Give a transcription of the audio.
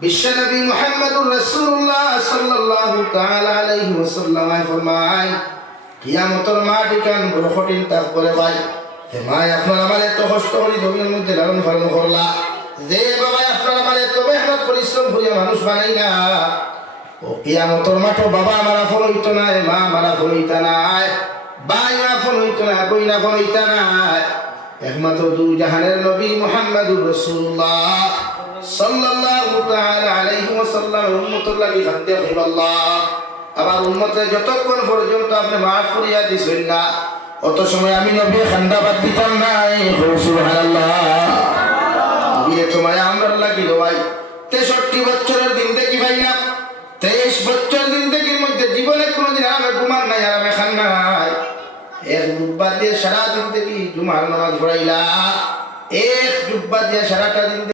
বিশ্বনবী মুহাম্মদুর রাসূলুল্লাহ সাল্লাল্লাহু তাআলা আলাইহি ওয়াসাল্লাম ফরমায় কিয়ামতের মাটি কান বড় কঠিন তাপ করে ভাই হে মাই আপনার আমার এত কষ্ট করি জমির মধ্যে লালন পালন করলা যে বাবা আপনার আমার এত মেহনত পরিশ্রম করে মানুষ বানাই না ও কিয়ামতের মাঠে বাবা আমার আপন হইতো না মা আমার আপন হইতা নাই ভাই আপন হইতো না কইনা আপন হইতা নাই একমাত্র দুই জাহানের নবী মুহাম্মদুর রাসূলুল্লাহ সাল্লাল্লাহু তাআলা আলাইহি ওয়াসাল্লাম উম্মতুল লাগি খাদ্য আল্লাহ আবার উম্মতের যতক্ষণ পর্যন্ত আপনি মাফ করিয়া দিছেন না অত সময় আমি নবী খান্দাবাদ দিতাম না সুবহানাল্লাহ বিয়ে তোমায় আমরা লাগি ভাই 63 বছরের দিন দেখি ভাই না 23 বছর দিন দেখি মধ্যে জীবনে কোনোদিন আমি ঘুমান নাই আর আমি খান নাই এক জুব্বা দিয়ে সারা দিন থেকে জুমার নামাজ পড়াইলা এক জুব্বা দিয়ে সারাটা দিন